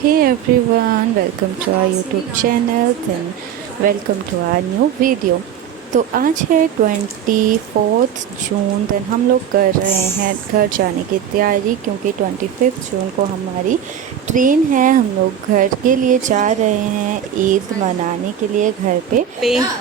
Hey everyone, welcome to our YouTube channel and welcome to our new video। तो आज है 24 जून। Then हम लोग कर रहे हैं घर जाने की तैयारी, क्योंकि 25 जून को हमारी ट्रेन है। हम लोग घर के लिए जा रहे हैं ईद मनाने के लिए घर पे।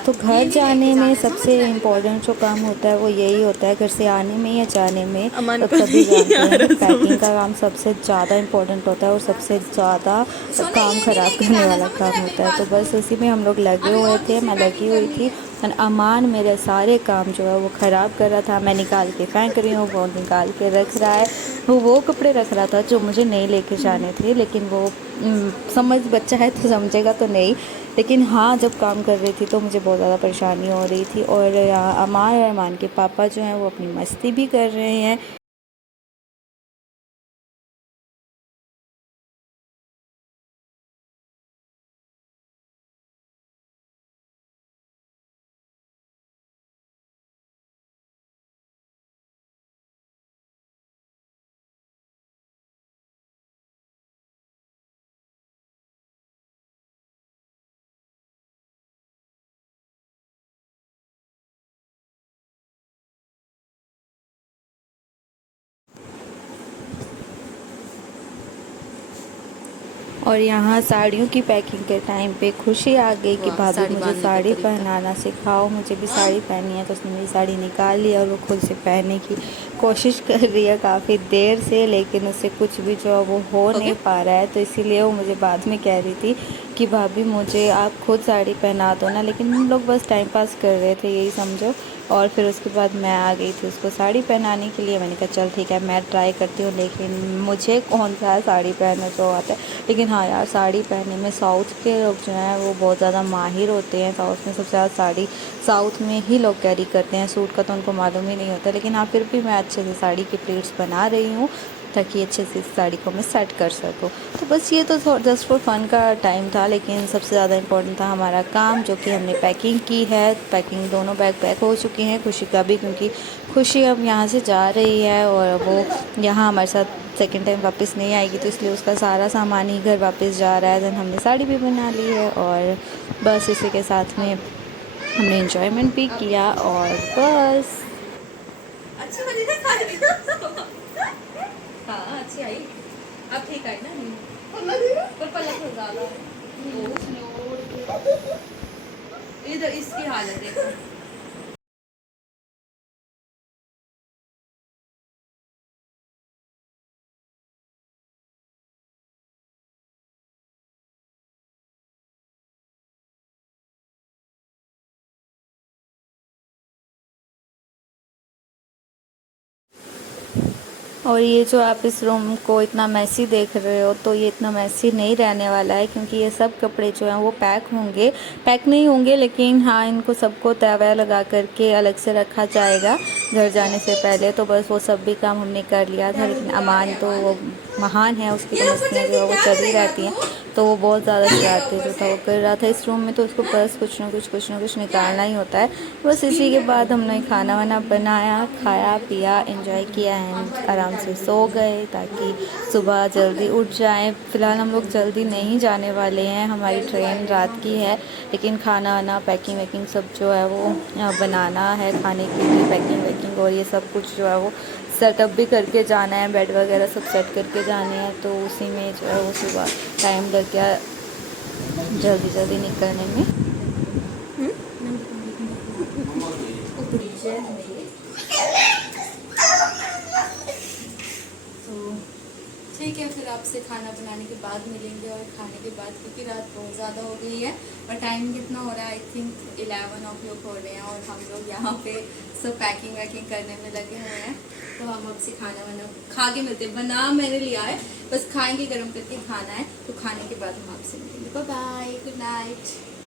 तो घर जाने में सबसे इम्पोर्टेंट जो काम होता है वो यही होता है, घर से आने में या जाने में। अमन तो को सभी जानते हैं कि पैकिंग समझ। का काम सबसे ज़्यादा इम्पोर्टेंट होता है और सबसे ज़्यादा काम ख़राब करने वाला काम होता है। तो बस उसी में हम लोग लगे हुए थे, मैं लगी हुई थी और अमान मेरे सारे काम जो है वो ख़राब कर रहा था। मैं निकाल के फेंक रही हूँ, वो निकाल के रख रहा है। वो कपड़े रख रहा था जो मुझे नहीं लेके जाने थे, लेकिन वो समझ बच्चा है तो समझेगा तो नहीं। लेकिन हाँ, जब काम कर रही थी तो मुझे बहुत ज़्यादा परेशानी हो रही थी। और अमान और अमान के पापा जो हैं वो अपनी मस्ती भी कर रहे हैं। और यहाँ साड़ियों की पैकिंग के टाइम पे खुशी आ गई कि भाभी मुझे साड़ी पहनाना सिखाओ, मुझे भी साड़ी पहननी है। तो उसने मेरी साड़ी निकाल ली और वो खुद से पहनने की कोशिश कर रही है काफ़ी देर से, लेकिन उससे कुछ भी जो है वो हो नहीं पा रहा है। तो इसीलिए वो मुझे बाद में कह रही थी कि भाभी मुझे आप खुद साड़ी पहना दो ना। लेकिन हम लोग बस टाइम पास कर रहे थे, यही समझो। और फिर उसके बाद मैं आ गई थी उसको साड़ी पहनाने के लिए। मैंने कहा चल ठीक है, मैं ट्राई करती हूँ, लेकिन मुझे कौन सा साड़ी पहनना जो आता है। लेकिन हाँ यार, साड़ी पहनने में साउथ के लोग जो हैं वो बहुत ज़्यादा माहिर होते हैं। साउथ में सबसे ज़्यादा साड़ी साउथ में ही लोग कैरी करते हैं, सूट का तो उनको मालूम ही नहीं होता। लेकिन हाँ, फिर भी मैं अच्छे से साड़ी की प्लेट्स बना रही हूँ ताकि अच्छे से इस साड़ी को मैं सेट कर सकूँ। तो बस ये तो जस्ट फॉर फन का टाइम था, लेकिन सबसे ज़्यादा इम्पोर्टेंट था हमारा काम, जो कि हमने पैकिंग की है। पैकिंग दोनों बैग पैक हो चुके हैं, खुशी का भी, क्योंकि खुशी अब यहाँ से जा रही है और वो यहाँ हमारे साथ सेकेंड टाइम वापस नहीं आएगी। तो इसलिए उसका सारा सामान ही घर वापस जा रहा है। देन हमने साड़ी भी बना ली है और बस इसी के साथ में हमने इंजॉयमेंट भी किया और बस। अच्छी बनी ना साड़ी। हाँ अच्छी आई। अब ठीक आई ना। पर पलक हो ज्यादा इधर इसकी हालत देखो। और ये जो आप इस रूम को इतना मैसी देख रहे हो, तो ये इतना मैसी नहीं रहने वाला है, क्योंकि ये सब कपड़े जो हैं वो पैक नहीं होंगे। लेकिन हाँ, इनको सबको तय लगा करके अलग से रखा जाएगा घर जाने से पहले। तो बस वो सब भी काम हमने कर लिया था। लेकिन अमान तो वो महान है, उसकी तो मस्तियाँ जो है वो चल ही रहती हैं। तो वो बहुत ज़्यादा शरारतें जो था वो कर रहा था इस रूम में। तो उसको बस कुछ ना कुछ निकालना ही होता है। बस इसी के बाद हमने खाना वाना बनाया, खाया पिया, एंजॉय किया एंड आराम से सो गए, ताकि सुबह जल्दी उठ जाएं। फ़िलहाल हम लोग जल्दी नहीं जाने वाले हैं, हमारी ट्रेन रात की है। लेकिन खाना वाना पैकिंग वैकिंग सब जो है वो बनाना है खाने के लिए, पैकिंग वैकिंग और ये सब कुछ जो है वो सेटअप भी करके जाना है, बेड वगैरह सब सेट करके जाने हैं। तो उसी में जो है वो सुबह टाइम लग गया जल्दी जल्दी निकलने में। ठीक है, फिर आपसे खाना बनाने के बाद मिलेंगे और खाने के बाद, क्योंकि रात बहुत ज़्यादा हो गई है और टाइम कितना हो रहा है, आई थिंक 11 o'clock हो रहे हैं और हम लोग यहाँ पे सब पैकिंग वैकिंग करने में लगे हुए हैं। तो हम आपसे खाना वाना खा के मिलते हैं। बना मैंने लिया है, बस खाएंगे, गर्म करके खाना है। तो खाने के बाद हम आपसे मिलेंगे। Bye bye, good night.